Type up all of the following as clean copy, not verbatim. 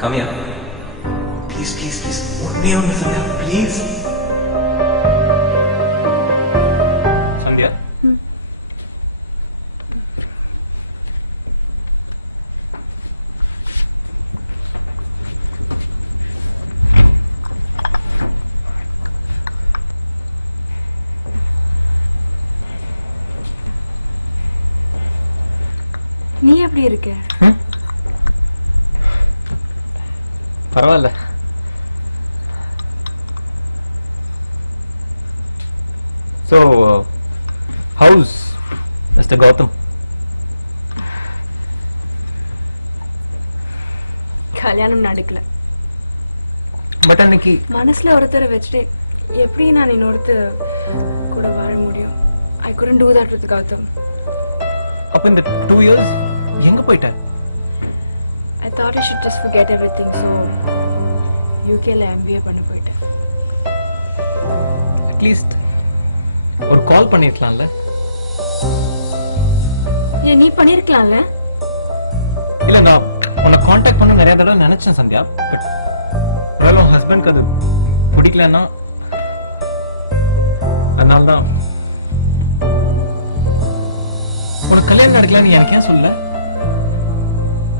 Come here. Please, please, please. Only on Sandhya, please. Sandhya. நீ எப்படி இருக்க? பரவாயில்ல. So, how's Mr. Gautam? கல்யாணம் நடக்கல. பட் அன்னைக்கு மனசுல ஒருத்தரை வச்சுட்டு எப்படி நான் இன்னொருத்தர் கூட வர முடியும்? I couldn't do that with Gautam. அப்ப இந்த 2 years எங்க போயிட்ட? I thought I should just forget everything, so UKல MBA பண்ண போயிட்டேன். அட்லீஸ்ட் ஒரு கால் பண்ணிருக்கலாம்ல? ஏன் நீ பண்ணிருக்கலாம்ல? இல்ல நான் உன்னை காண்டாக்ட் பண்ண நிறைய தடவை நினைச்சேன் சந்தியா. பட் உன் ஹஸ்பண்ட்க்கு அது பிடிக்கலன்னா அதனால்தான். உனக்கு கல்யாணம் நடக்கலன்னு எனக்கு ஏன் சொல்ல?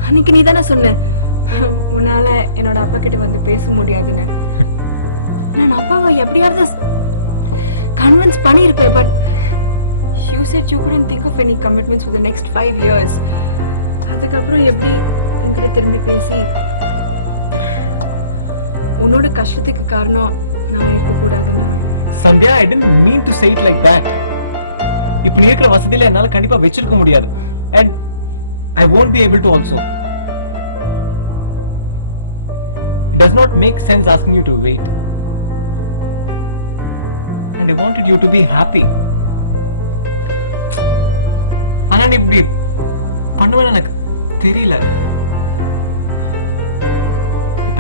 அன்னைக்கு நீ தானே சொன்ன உன்னால என்னோட அப்பா கிட்ட வந்து பேச முடியாதுன்னு. நான் அப்பாவை எப்படியாவது கன்வின்ஸ் பண்ணியிருப்பேன். But you said you couldn't think of any commitments for the next 5 years. அதுக்கப்புறம் எப்படி உங்களை திரும்பி பேசி உன்னோட கஷ்டத்துக்கு காரணம் நான் இருக்கக்கூடாது. Sandhya, I didn't mean to say it like that. இப்ப நீ இருக்கிற வசதியில என்னால கண்டிப்பா வச்சிருக்க முடியாது. And I won't be able to also. It does not make sense asking you to wait. And I wanted you to be happy. ஆனா நீ இப்படி பண்ணுவேன்னு எனக்கு தெரியல.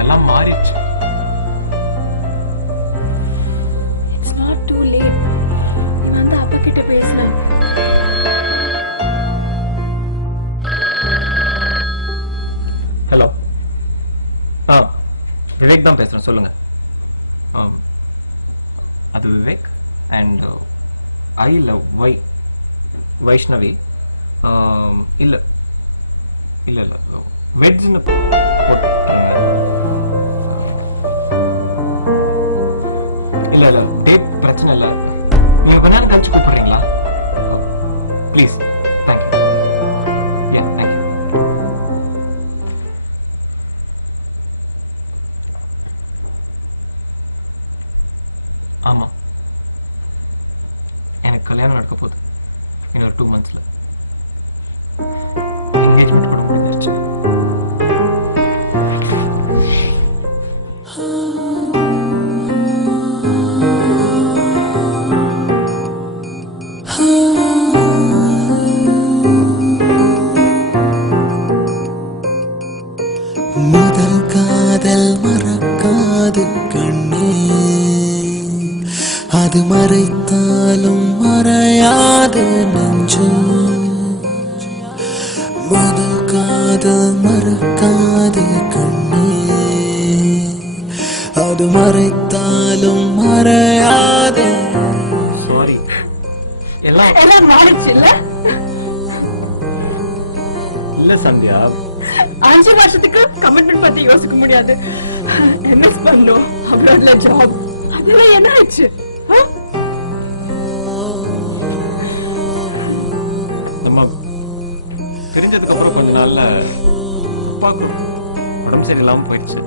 எல்லாம் மாறிடுச்சு. It's not too late. நீ வந்து அப்பா கிட்ட பேசுறேன். ஹலோ. விவேக் தான் பேசுறேன், சொல்லுங்க. அது Vivek and I love Vaishnavi. இல்ல இல்ல இல்ல வெட்ஜ்னு இல்ல இல்ல டேட் பிரச்சனை இல்ல. நீங்க கொஞ்ச நேரம் கழிச்சு கூப்பிடுறீங்களா? ப்ளீஸ். தேங்க்யூ. Yeah, thank you. ஆமா, எனக்கு கல்யாணம் நடக்க போகுது இன்னொரு 2 monthsல. என்கேஜ்மெண்ட் கூட முடிஞ்சிருச்சு. முதல் காதல் மறக்காது கண்ணே, அது மறைத்தாலும் மறையாது நெஞ்சு. முதல் காதல் மறக்காது கண்ணே, அது மறைத்தாலும் மறையாது. சாரி, எல்லாம் எல்லாம் மாறிச்சு இல்ல? இல்ல சந்தியா. 5 வருஷத்துக்கு கமிட்மெண்ட் பத்தி யோசிக்க முடியாது. எம்எஸ் பண்ணோம், அப்ராட்ல ஜாப், அதெல்லாம் என்ன ஆச்சு? நம்ம தெரிஞ்சதுக்கு அப்புறம் கொஞ்ச நாள்ல அப்பாவுக்கு உடம்பு சரியில்லாம போயிடுச்சு.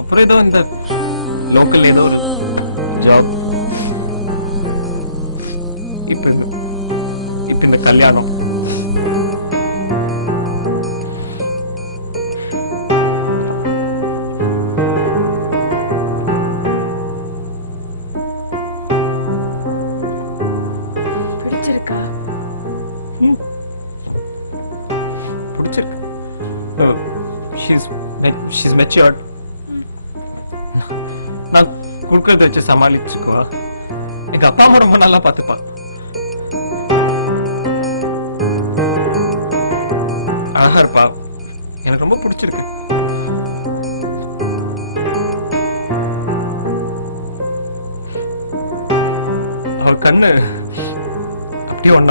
அப்புறம் ஏதோ இந்த லோக்கல் ஏதோ ஒரு ஜாப், இப்ப இந்த கல்யாணம். She's matured. நான் குடுக்கறத வச்சு சமாளிச்சுக்குவா. எங்க அப்பா அம்மா ரொம்ப நல்லா பாத்துப்பா. அழகா இருப்பா. எனக்கு ரொம்ப பிடிச்சிருக்கு.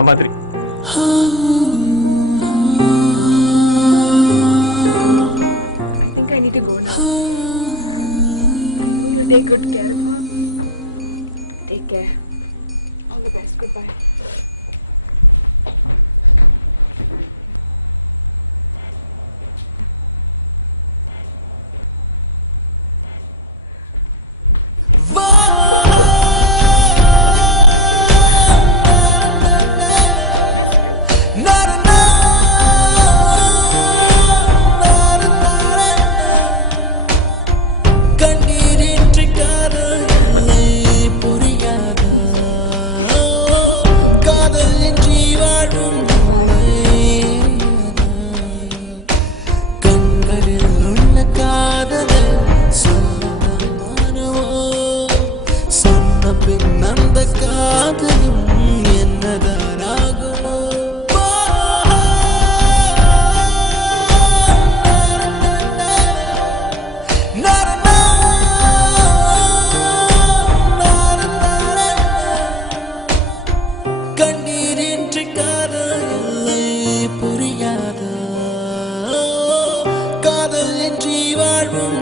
சொன்ன மாதிரி. I think I need to go now. You take good care. Take care. All the best. Goodbye. கண்ணீரின்றி காதல் இல்லை புரியாதா காதல் இன்றி வாழும் கண்களில் உள்ள காதலை சொன்னமானோ சொன்ன பின் அந்த காதலும் என்னதான் ஆகுமோ கண்ணீரின்றி காதல் இல்லை புரியாதா காதல் இன்றி வாழ்வும்